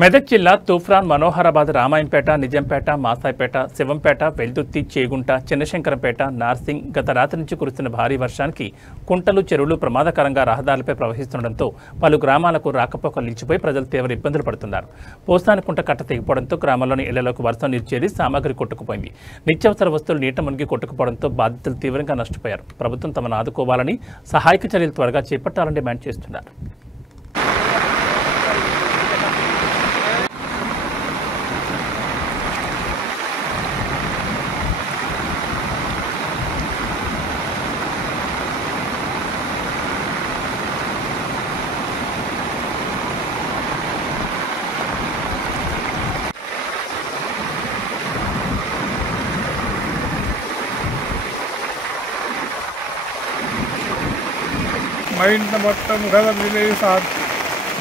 మెదక్ జిల్లా తూఫ్రాన్, మనోహరాబాద్, రామాయంపేట, నిజాంపేట, మాసాయిపేట, శివంపేట, వెల్దుర్తి, చేగుంట, చిన్నశంకరంపేట, నార్సింగ్ గత రాత్రి నుంచి కురుస్తున్న భారీ వర్షానికి కుంటలు, చెరువులు ప్రమాదకరంగా రహదారులపై ప్రవహిస్తుండటంతో పలు గ్రామాలకు రాకపోకలు నిలిచిపోయి ప్రజలు తీవ్ర ఇబ్బందులు పడుతున్నారు. పోస్తానికుంట కట్ట తెగిపోవడంతో గ్రామాల్లోని ఇళ్లలోకి వర్షం నీరు చేరి సామాగ్రి కొట్టుకుపోయింది. నిత్యావసర వస్తువులు నీట మునిగి కొట్టుకుపోవడంతో బాధితులు తీవ్రంగా నష్టపోయారు. ప్రభుత్వం తమను ఆదుకోవాలని, సహాయక చర్యలు త్వరగా చేపట్టాలని డిమాండ్ చేస్తున్నారు. మా ఇంట్లో మొత్తం కదా విలేజ్ సార్,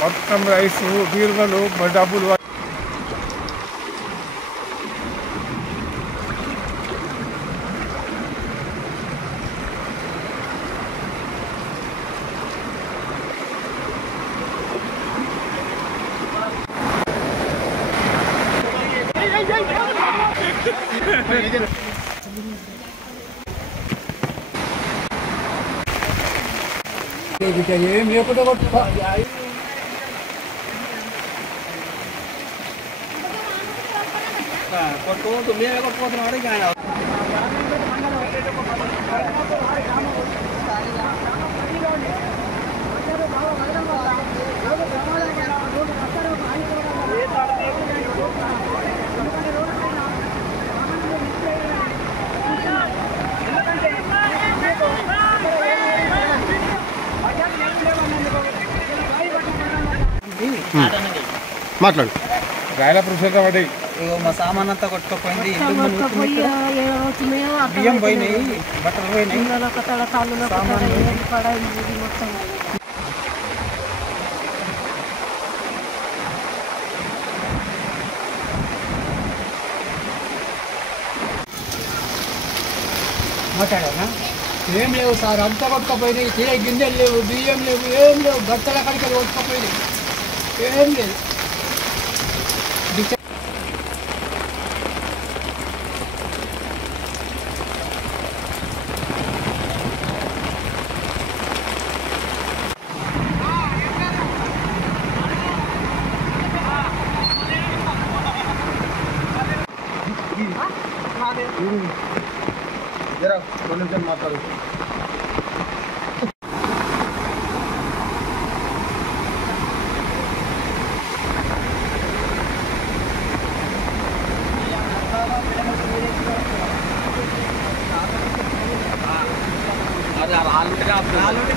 మొత్తం రైసు, బీరువలు, డబ్బులు ఏం లేకుండా కొట్టుకుంటూ మేమే కొట్టుకుంటున్నాడు. మాట్లాడు. రాయల పురుషులతో పడి మా సామాన్ అంతా కొట్టుకుపోయింది. బియ్యం పోయినాయి, బట్టలు పోయినాయి, మాట్లాడానా? ఏం లేవు సార్, అంతా కొట్టుకుపోయినాయి. తినే గిన్నెలు లేవు, బియ్యం లేవు, ఏం లేవు. బట్టల కడికలు కొట్టుకుపోయినాయి, ఏం లేదు. మాట్లాడు. ఆల్రెడీ